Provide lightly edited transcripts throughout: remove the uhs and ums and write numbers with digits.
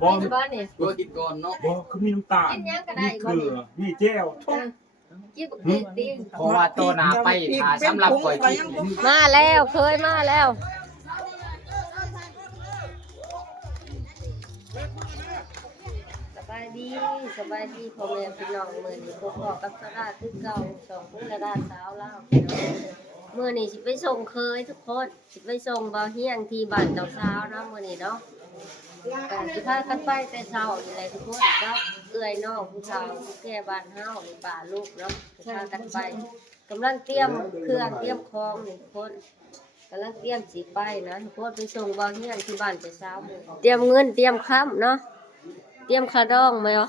บอมตัวกินก่อนเนาะบอคือมีน้ำตาลมีเกลือมีแจ่วทุกเพราะว่าตัวหนาไปหาสำหรับก่อยกินมาแล้วเคยมาแล้วสบายดีพ่อแม่พี่น้องมื้อนี้พ่อกับสะอาดคือเก่าสองคนกระดาษสาวลาวมื้อนี้สิไปส่งเคยทุกคนสิไปส่งบ่าวเฮียงที่บ้านเจ้าสาวเนาะมื้อนี้เนาะสิพากันไปแต่เช้านี่แหละทุกคนครับเอื้อยน้องผู้สาวผู้แก่บ้านเฮานี่ป่าลูกเนาะพากันไปกำลังเตรียมเครื่องเตรียมของนี่ทุกคนกำลังเตรียมสิไปนะทุกคนไปส่งบ่าวเฮียงที่บ้านแต่เช้าเตรียมเงินเตรียมค้ำเนาะเตรียมคาดองไหมอ๋อ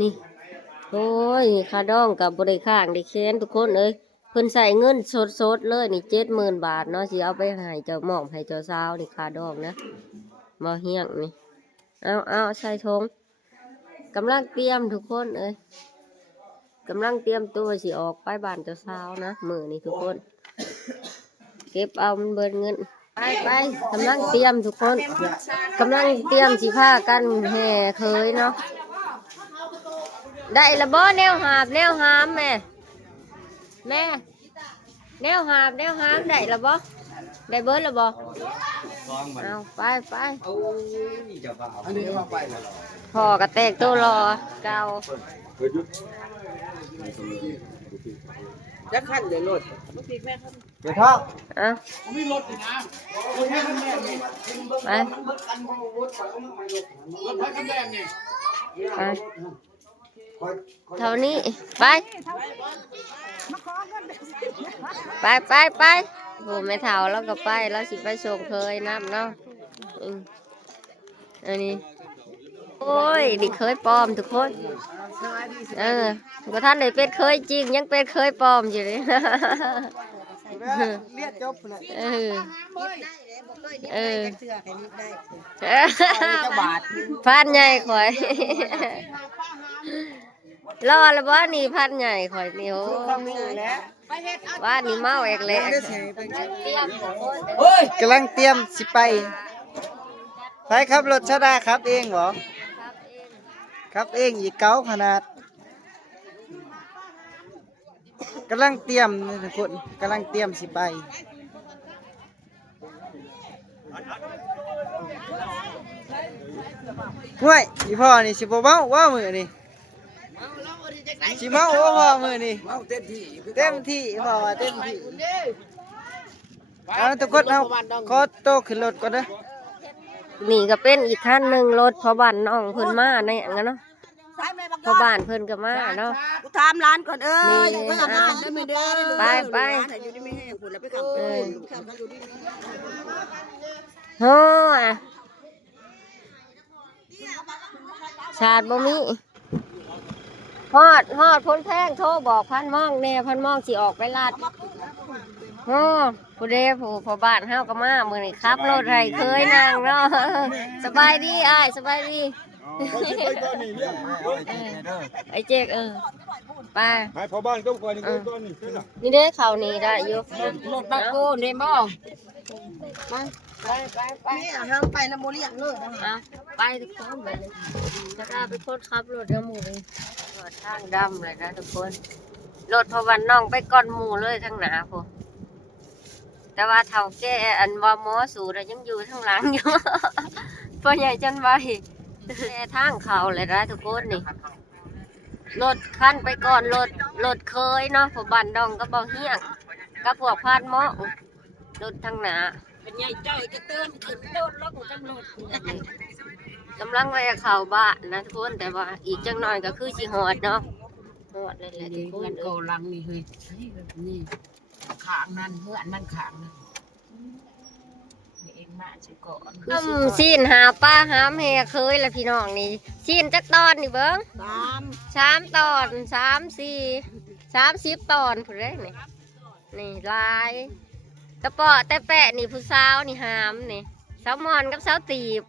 นี่โอ้ยคาดองกับบริข้างได้แค้นทุกคนเอ้ยเพิ่นใส่เงินสดๆเลยนี่70,000 บาทเนาะสิเอาไปให้เจ้าหม่อมให้เจ้าสาวนี่คาดองนะบ่เฮียงนี่เอาใส่ถุงกำลังเตรียมทุกคนเอ้ยกำลังเตรียมตัวสิออกไปบ้านเจ้าสาวนะมื้อนี้ทุกคนเก็บเอามันเบิดเงินไปกำลังเตรียมทุกคนกำลังเตรียมสิพากันแห่เคยเนาะได้ละบ่แนวหาบแนวหามแม่แนวหาบได้ละบ่ได้เบิดละบ่เอาไปพ่อกระแตกตัวรอเก่าจะขั้นเลยรถเดี๋ยวท้องมีรถอีกนะรถแค่คันแรกนี่ไปรถคันแรกนี่เท่านี้ไปโหไม่เท่าแล้วก็ไปแล้วสิไปส่งเคยน้ำเนาะอันนี้โอ้ยดิเคยปลอมทุกคนก็ท่านได้เป็นเคยจริงยังเป็นเคยปลอมอยู่เลยเรียกจบเลยพันใหญ่ข่อยรอแล้วว่านี่พันใหญ่ข่อยนี่โอ้ว่านี่เมาเอกเลยกำลังเตรียมสิไปครับรถชาดาครับเองเหรอครับเองอีกเก้าขนาดกำลังเตรียมทุกคนกำลังเตรียมสิไปห่วยอีพ่อนี่สิบ่เมาว่ามือนี่สิเมาว่าพ่อมือนี่เต็มที่พ่อเต็มที่เอาทุกคนเอาขอโตขึ้นรถก่อนเด้อนี่ก็เป็นอีกขั้นหนึ่งรถพอบ้านน้องเพิ่นมาในอย่างนั้นเนาะพอบ้านเพิ่นก็มาเนาะกูถามร้านก่อนอย่าเพิ่งอาบน้ำได้ไหมเด้อไปอยู่ที่ไม่แห้งผุนแล้วไปขับอยู่ที่โอ้ชาติบ่มีฮอดพ้นแพงโทรบอกพันมองแน่พันมองสิออกไปลาดโอ้ผู้เดผู้พอบ้านเฮาก็มามื้อนี้ครับรถไถเคยนางเนาะสบายดีอ้ายสบายดีไอ้เจ๊กไปพอบ้านก็ก่อนนี่เด้เขานี่ได้อยู่รถบักโก้เนี่ยบ่ไปห้ามไปนะโมเลียงเลยไปทุกคนไปเลยจะได้ไปโคตรขับรถเดี๋ยวหมู่เลยทางดำเลยนะทุกคนรถพอวันน้องไปก่อนหมู่เลยทั้งหนาพอแต่ว่าเท่าแก่อันว่าหมอสูดยังอยู่ทั้งหลังอยู่พอใหญ่จันไว้แต่ทางเขาเลยนะทุกคนนี่รถขั้นไปก่อนรถเคยเนาะพอบันดองก็บอกเฮี้ยงก็พวกพานหมอรถทั้งหนาเป็นใหญ่จ้อยกระเตื้อนขึ้นโดนล็อกตำรวจกำลังไปเข้าบ้านนะทุกคนแต่ว่าอีกจังหน่อยก็คือสิหอดเนาะหอดเลยแหละทุกคนโกลังนี่เฮ้ยนี่ขางนั่นเพื่อนมันขางนั่นเองมาสิก่อนซีนหาป้าหามแห่เคยละพี่น้องนี่ซีนจักตอนนี่เบิ้ง3 ตอน30 ตอนผู้ใดนี่ลายตะเปาะแต่แปะนี่ผู้สาวนี่หามนี่สาวมอนกับสาวตีบ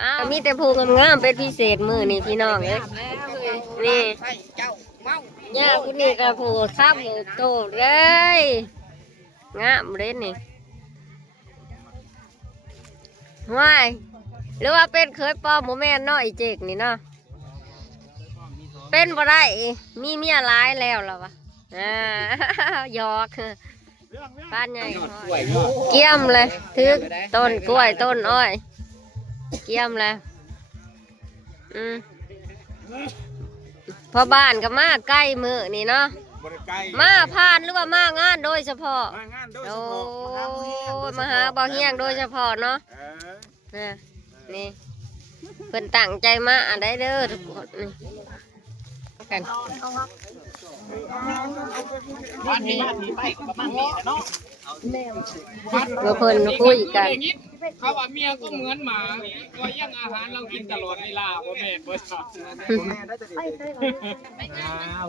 อ้าวมีแต่ผู้งามๆเป็นพิเศษมื้อนี้พี่น้องเอ้ยนี่ย่าผู้นี้ก็ผู้ซ้ำโตเลยงามเลยนี่ว้ายหรือว่าเป็นเคยปอมโมแม่นเนาะไอ้เจกนี่เนาะเป็นบ่ได้มีเมียร้ายแล้วล่ะวะหยอกบ้านใหญ่เกี่ยมเลยถือต้นกล้วยต้นอ้อยเกี่ยมเลยพอบ้านก็มาใกล้มือนี่เนาะมาผ่านหรือว่ามางานโดยเฉพาะโอ้มาหาบ่อเฮียงโดยเฉพาะเนาะนี่เพิ่นตั้งใจมาได้เด้อทุกคนนี่กันวันนี้ทีไปประมาณนี้เนาะเมื่อเพิ่นคุยกันเขาว่าเมียก็เหมือนหมาก็ยังอาหารเรากินตลอดเวลาบ่แม่นบ่ครับ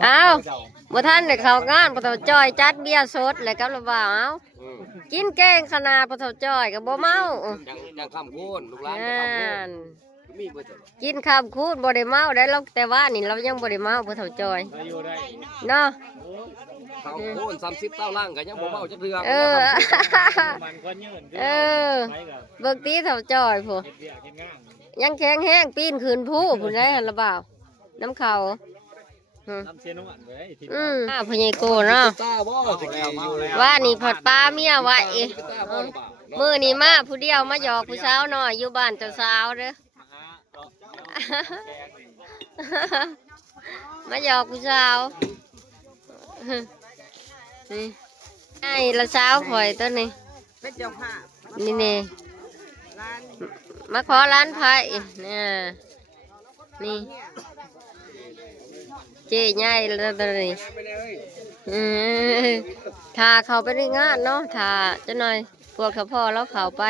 อ้าวบ่ทันได้เข้างานบ่เฒ่าจ้อยจัดเบียร์สดแล้วกับระบ่าวเอากินแกงขนาดบ่เฒ่าจ้อยก็บ่เมายังคำคูณลูกหลานคำคูณมีบ่จ้ะกินข้าวคูดบ่ได้เมาได้เราแต่ว่านี่เรายังบ่ได้เมาบ่เฒ่าจ้อยเนาะข้าวคูณ30เต้าล่างก็ยังบ่เมาจักเทื่อเบิ่งตีเฒ่าจ้อยพุ่นยังแข็งแห้งปีนขึ้นภูพุ่นได้หั่นละบ่าวน้ำเขาพญโกเนาะว่านี่ผัดปลาเมียไว้มื้อนี้มาผู้เดียวมาหยอกผู้สาวน้อยอยู่บ้านเจ้าสาวเด้อมาหยอกผู้สาวนี่ไอ้ละสาวข่อยตัวนี้นี่นี่มาขอร้านไผ่เนี่ยนี่เจ๊ใหญ่แล้วตัวนี้ถ้าเขาไปในงานเนาะถ้าจะหน่อยพวกเขาพ่อแล้วเขาไป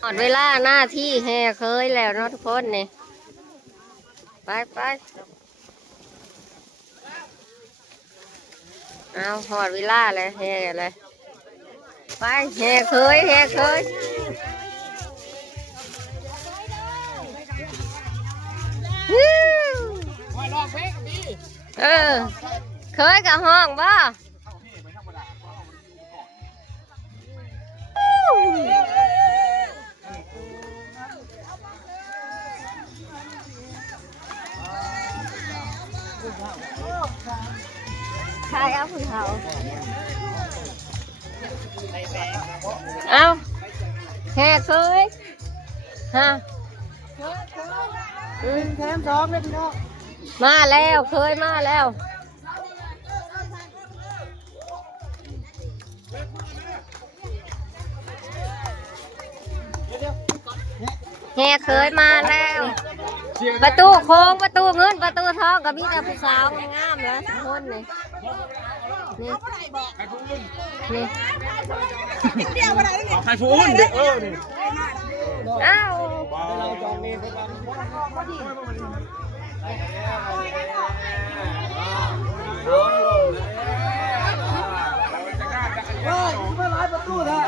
หมดเวลาหน้าที่แห่เคยแล้วเนาะทุกคนนี่ไปเอาหอดเวลาเลยแห่เลยไปแห่เคยเคยกับห้องบ่ใครเอาผู้เฒ่าเอาแห่เคยฮะแถมสองเลยพี่น้องมาแล้วเคยมาแล้วแห่เคยมาแล้วประตูโค้งประตูเงินประตูทองกับมีแต่ผู้สาวงามแล้วทุกคนนี่เอาไข่ฟูนเด้อนี่อ้าวไม่ร้ายประตูเถอะ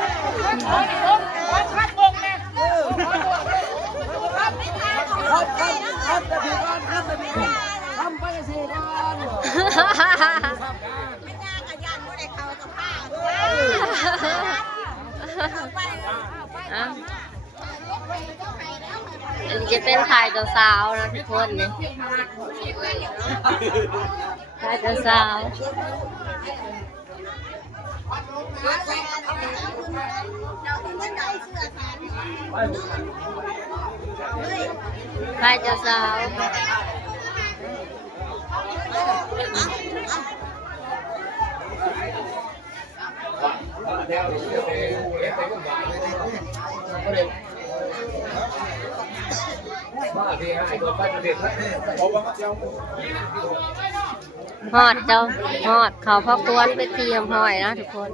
ครับแต่พี่ก้อนครับแต่พี่ก้อนทำไปสิก้อนไม่น่ากระยันไม่ได้เขากับผ้าอันนี้จะเป็นถ่ายเจ้าสาวนะทุกคนนี่ถ่ายเจ้าสาวถ่ายเจ้าสาวหอดเจ้าหอดเขาพ่อกวนไปเตรียมหอยนะทุกคน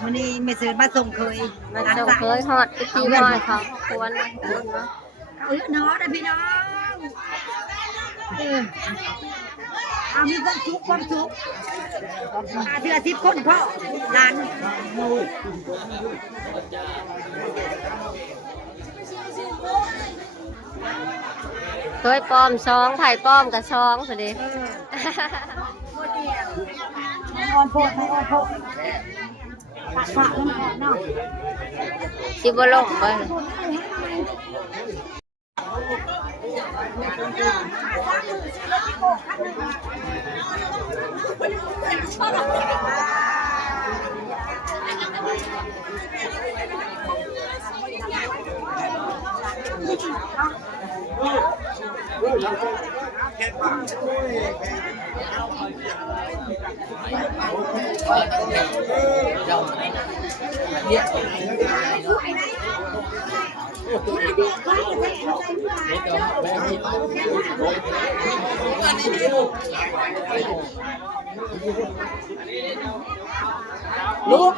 วันนี้ไม่ซื้อมาส่งเคยมาส่งเคยหอดไปเตรียมหอยเขาพ่อกวนนะเอาเยอะน้อนะพี่น้อง มีความสุขเดือ10 คนพ่อหลาน เคยปลอมซองไผ่ปลอมกับซองพอดี อ่อนโพดให้อ่อนโพดปากนั่นอ่อนเนาะ สิบลงไปลูก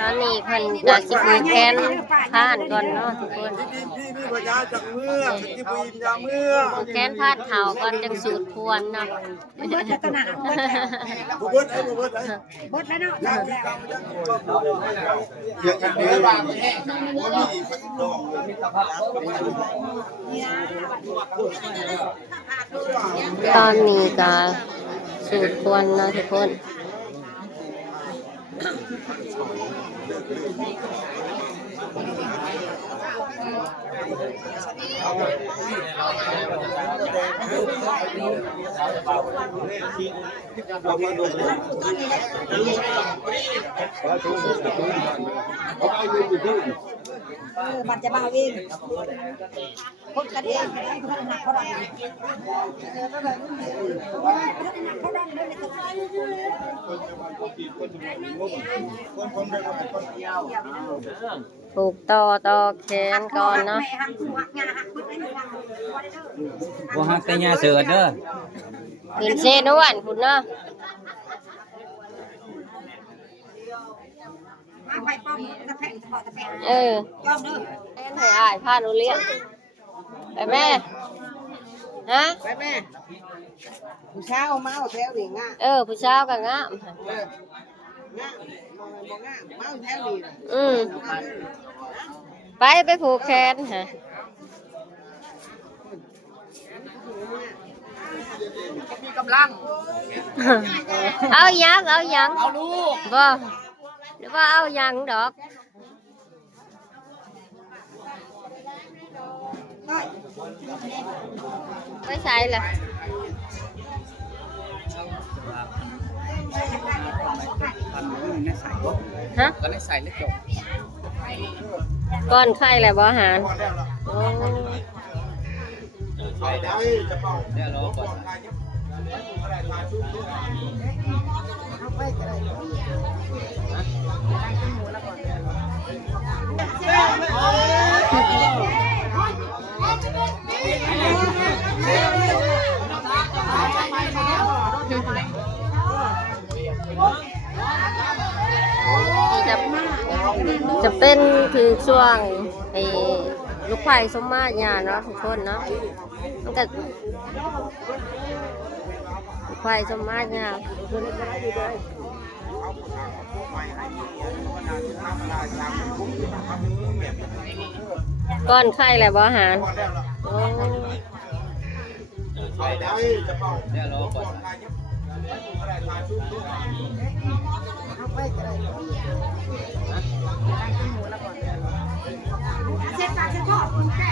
ตอนนี้เพิ่นจะสิผูกแขนผ่านก่อนเนาะทุกคนผูกแขนผ่านเท้าก่อนจังสูดควรเนาะ เบิดตนาเบิดแล้วเนาะตอนนี้ก็สูดควรเนาะทุกคน มันจะมาเองคนกันเองพัฒนาเขาได้ผูกต่อแขนก่อนเนาะ บ่ฮักแต่ยาเสิร์ชเด้อ เป็นเส้นอ้วนพุ่นเนาะเออแม่นให้อ้ายพาหนูเลี้ยงไปแม่ฮะ ไปแม่ผู้เช้ามาเอาแถวนี่ง่ะ ผู้สาวก็งาม ง่ะบ่ง่ะมาเอาแถวนี่ ไปผูกแขนฮะ มีกำลัง เอาหยัง เอาลูก บ่หรือว่าเอาหยังดอกไม่ใช่ล่ะฮะ ก็ได้ใส่เล็กจบ ก้อนไข่แหละบ่อาหารโอ้ เนี่ยรอก่อน จะเป็นคือช่วงไอ้ลูกไผ่สมมาญาเนาะทุกคนเนาะมันก็ลูกไผ่สมมาญาก้อนไข่แหละบ่อาหารโอ้ เนี่ยรอก่อน เช็ดปากเช็ดคอคนแก่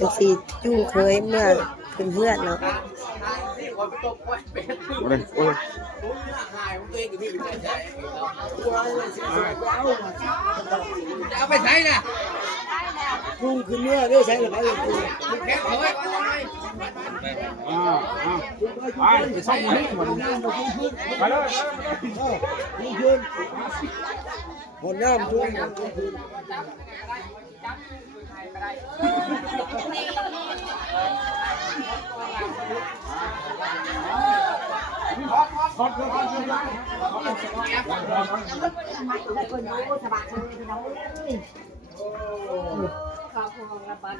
จังสิจู้เคยเมื่อเพื่อนเนาะ เอาไปใช้นะ ลุงขึ้นเมื่อได้ใช้หรือไม่ลุง แค่ถอย ไปซ่อมนี่ไปเลย ลุงขึ้นหดน้ำลุง เ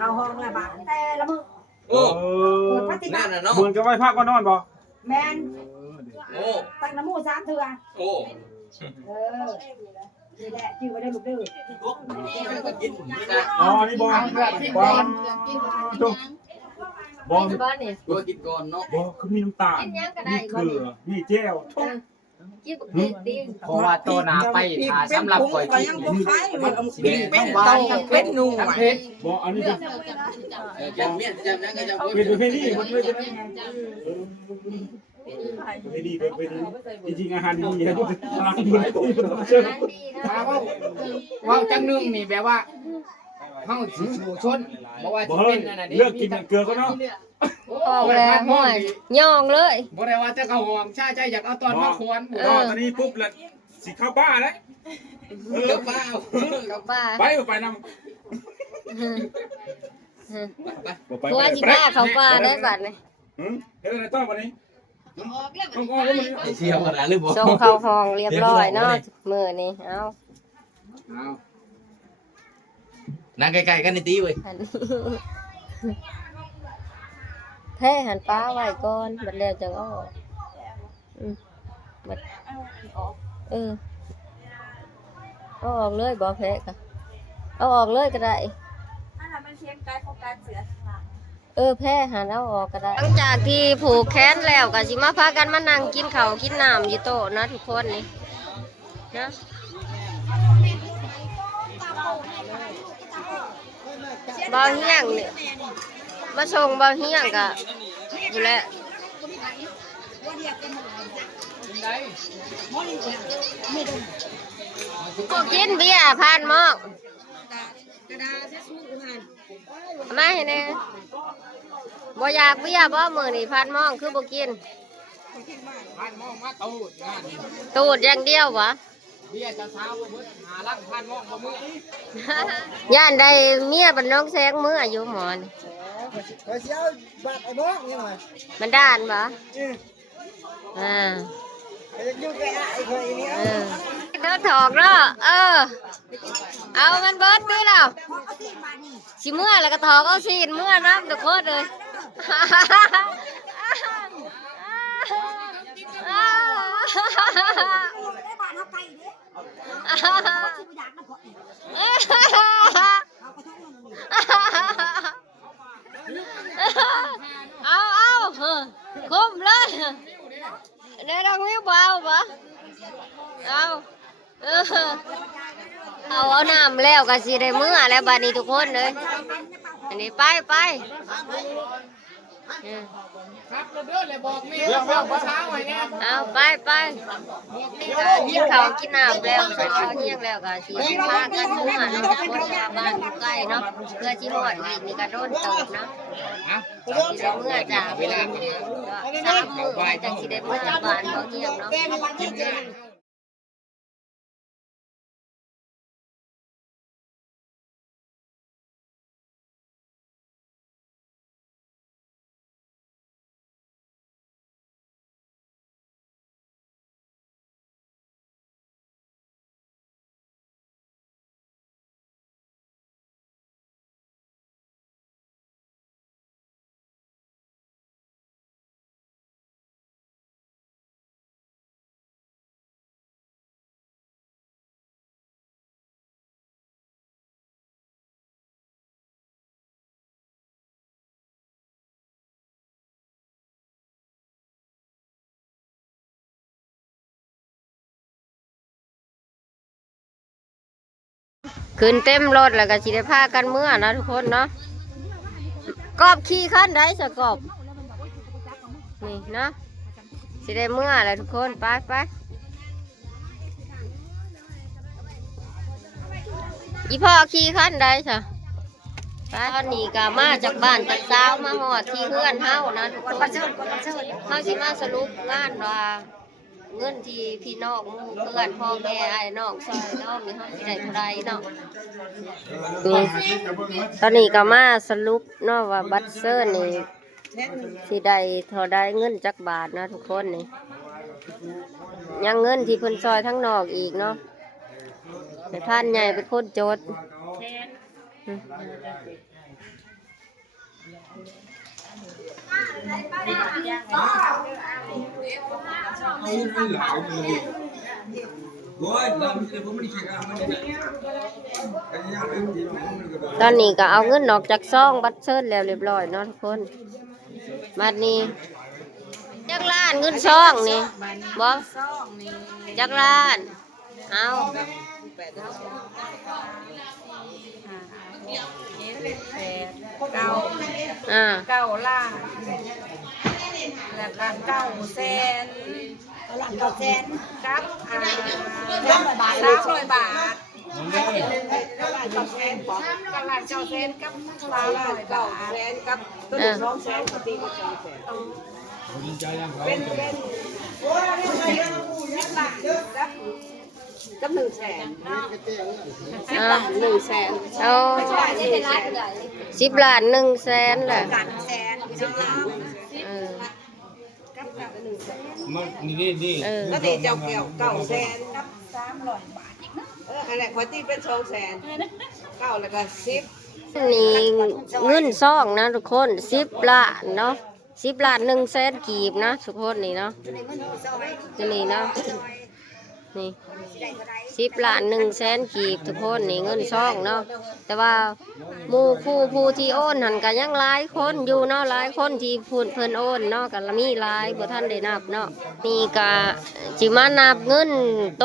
ข้าห้องละบาทแต่ละมื้อ โอ้นั่นน่ะเนาะเหมือนกับไว้พักก็นอนบ่ แม่น โอ้ ตั้งน้ำมูก3เทื่อ โอ้ นี่แหละชื่อไว้ได้ลูกเด้อ อ๋อนี่บอลบอลจบบอล บ้านนี่ ตัวกินก่อนเนาะบอลคือมีน้ำตาลมีเกลือมีแจ่วทุก กินบ่กินดิ เพราะว่าตัวนาไปหาสำหรับก่อยกิน เป็นเต้าเป็นหนู ทั้งเพชร บอลอันนี้เป็น จำเมียนจำนั้นก็จำ เป็นประเพณีมันไม่ใช่ประเพณีเป็นประเพณีจริงๆอาหารดีให้ทุกทางอยู่ในตู้เชื่อ ร้านดีนะ มาว่าจังนึงนี่แบบว่าเฮาสิสู่ชนบ่ว่า บ สิ อล เป็นอันนั้น เลิกกินเกลือก็เนาะ ออกแล้วห้วยย่องเลย บ่ได้ว่าจะเข้าห้องชาใจอยากเอาตอนมาควร ก็ตอนนี้ปุ๊บแล้วสิเข้าบ้าแล้วบ้า กับป้า ไปนำ กลัวสิพาเขาป้าได้บัดนี่ เฮ้ยอะไรต้องวันนี้ต้องก้อนแล้วมันเชี่ยวขนาดหรือบ่ ส่งเข้าห้องเรียบร้อยเนาะมื้อนี้เอ้า นั่งไกลๆกันในตีเว้ย หันแท้หันป้าไว้ก่อนบัดแล้วจังเอาออกบัดเอาออกเลยบ่แพ้ก็เอาออกเลยก็ได้แพ้หันเอาออกก็ได้หลังจากที่ผูกแขนแล้วก็สิมาพากันมานั่งกินข้าวกินน้ำอยู่โต๊ะนะทุกคนนี่นะเบาเฮียงนี่มาส่งเบาเฮียงก็อยู่แล้วก็กินเบียร์ผ่านหม้อกมาให้แน่บ่อยากเบียร์บ่มื้อนี้ผ่านหม้องคือบ่กิน ผ่านมองมาตูดงาน ตูดอย่างเดียวบ่ เบี้ยจะเช้าบ่มื้อหาลังผ่านมองบ่มื้ย่านได้เมียบันน้องแซงมืออายุหมอน ไปเสียบาดไอ้บ้องนี่หน่อย มันด้านบ่ ไอ้ยุ่งแกไอ้คนนี้ เดินถอกเนาะเอามันเบิดไปแล้วสิเมื่อแล้วก็ถอกเอาสิเมื่อน้ำตะโคตรเลยเอาคุ้มเลยได้ดังวิวเบาปะเอาน้ำแล้วก็สิได้มื้อแล้วบัดนี้ทุกคนเลยอันนี้ไปครับเด้อเลยบอกแม่แล้วว่าเช้าไว้แน่ เอาไปกินข้าวกินน้ำแล้วกินข้าวเที่ยงแล้วก็สิพากันมื้อเนาะคนชาวบ้านอยู่ใกล้เนาะเพื่อสิฮอดอีกนี่ก็โดนเติบเนาะสิได้มื้อจ้าเวลา3 มื้อจังสิได้มื้อจากบ้านเขาเที่ยงเนาะ ขึ้นเต็มรถแล้วก็สิได้พากันเมื่อนะทุกคนเนาะกอบขี่ขั้นได้สะกอบนี่เนาะสิได้เมื่อแล้วทุกคนไปไปอีพ่อขี่ขั้นได้สะตอนนี้ก็มาจากบ้านจากเช้ามาหอดที่เพื่อนเฮานะทุกคนเฮาสิมาสรุปงานว่าเงินที่พี่น้องหมู่เพื่อนพ่อแม่ไอ้น้องซอยน้องนี่เฮาสิได้เท่าใดเนาะนี่ตอนนี้ก็มาสรุปเนาะว่าบัตรเซอร์นี่สิได้เท่าใดเงินจักบาทนะทุกคนนี่ยังเงินที่เพิ่นซอยทั้งนอกอีกเนาะแต่ท่านใหญ่เป็นคนจดตอนนี้ก็เอาเงินออกจากซองบัตรเชิญแล้วเรียบร้อยเนาะทุกคนบัดนี้จักล้านเงินซองนี่บอกจักล้านเอาเก้าล้านแล้วก็900,000ล้าน900,000กับ300 บาทกับล้าน900,000กับ300 บาทกับตัว200,000กับตีกับ200,000เป็นโอ้ย10 บาทกับ100,00010 บาท100,000เอา10 ล้าน100,000แหละมันนี่ก็ตีเจ้าแก้ว900,000กับ300 บาทอีกนะอะไรพอตีเป็น200,000 9แล้วก็10นี่เงินซองนะทุกคน10 ล้านเนาะ10 ล้าน100,000กีบนะทุกคนนี่เนาะนี่เนาะนี่10 ล้าน100,000กีบทุกคนนี่เงินซองเนาะแต่ว่าหมู่ผู้ที่โอนหันกันยังหลายคนอยู่เนาะหลายคนที่พูดเพิ่นโอนเนาะกันมีหลายบ่ท่านได้นับเนาะนี่ก็จิมานับเงินโต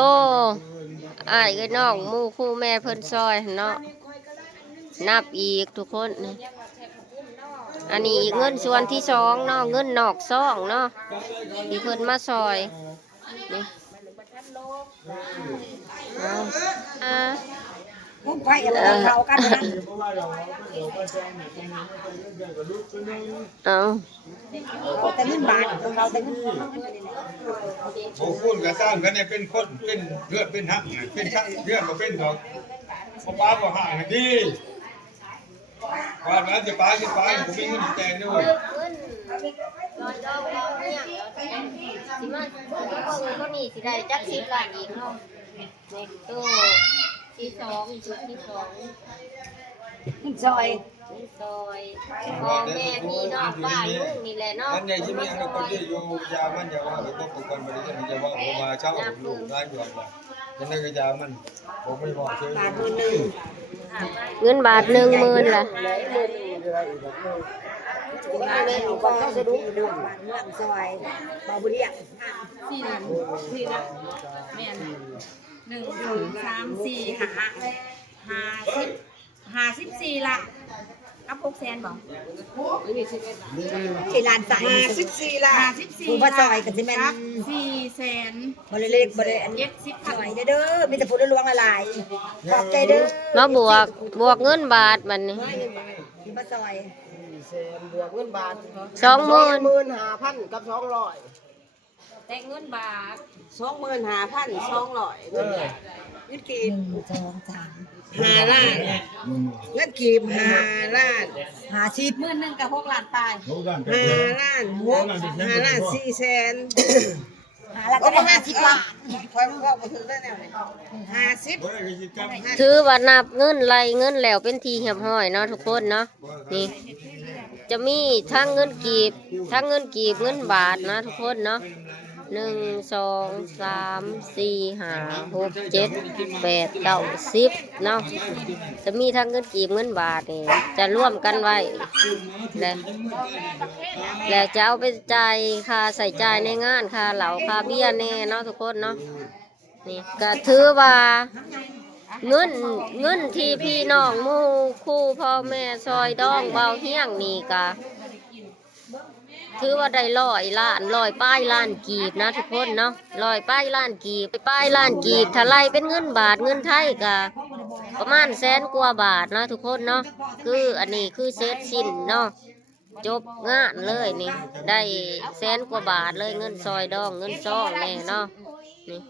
อ้ายกับน้องหมู่คู่แม่เพิ่นซอยเนาะนับอีกทุกคนนี่อันนี้อีกเงินส่วนที่2เนาะเงินนอกซองเนาะที่เพิ่นมาซอยนี่พุ่งไปเขากันนะเอาแต่เงินบาทเขาแต่เงินโอ้คุณกับสร้างกันเนี่ยเป็นคนเป็นเลือดเป็นหักเป็นชักเลือดก็เป็นดอกเขาป้าก็ห่างกันดีว่าแล้วจะป้าผมมีเงินแจกด้วยลอยดอกเราเนี่ยสิมาก็นี่สิได้จัก10 ล้านอีกเนาะนี่ตัวที่2จุดที่2ซอยพ่อแม่พี่น้องป้าลุงนี่แหละเนาะนั่นไงที่มีอันคนที่อยู่ยามันอย่าว่าไปตบกันบริษัทจะว่าผมมาเช่าลูกร้านอยู่อะไรนั่นก็ยามันผมไม่บอกซื้อเงินบาท10,000ล่ะแม่ก็จะดูเรื่องบ้านเมืองซอยบ่บุรี4 ล้านแม่1 2 3 4 54 ละเอา600,000บ่4 ล้าน54 ละผู้บ่ซอยก็สิแม่น400,000บ่เล็กบ่ได้อัน70,000ซอยเด้อมีแต่ผู้หลวงหลายขอบใจเด้อมาบวกเงินบาทบัดนี้ผู้บ่ซอยบวกเงินบาท 25,000 กับ200แต่เงินบาท 25,200เงินกีบ5 ล้านเงินกีบ5 ล้าน50มื้อนึงก็6 ล้านปลาย5 ล้าน4 แสน5 ล้านก็ได้50 ล้านค่อยว่าบ่ถึงได้แนวนี้50ถือว่านับเงินไล่เงินแล้วเป็นทีเรียบร้อยเนาะทุกคนเนาะนี่จะมีทั้งเงินกีบเงินบาทนะทุกคนเนาะ1 2 3 4 5 6 7 8 9 10เนาะจะมีทั้งเงินกีบเงินบาทนี่จะร่วมกันไว้แล้วจะเอาไปจ่ายค่าใส่จ่ายในงานค่าเหล้าค่าเบี้ยแน่เนาะทุกคนเนาะนี่ก็ถือว่า เงินที่พี่น้องหมู่คู่พ่อแม่ซอยดองเบาเฮี้ยงนี่ก็ถือว่าได้100 ล้านกีบนะทุกคนเนาะ100 ล้านกีบล้านกีบถ้าไล่เป็นเงินบาทเงินไทยก็ประมาณ100,000 กว่าบาทนะทุกคนเนาะคืออันนี้คือเซตสิ้นเนาะจบงานเลยนี่ได้100,000 กว่าบาทเลยเงินซอยดองเงินซองแน่เนาะนี่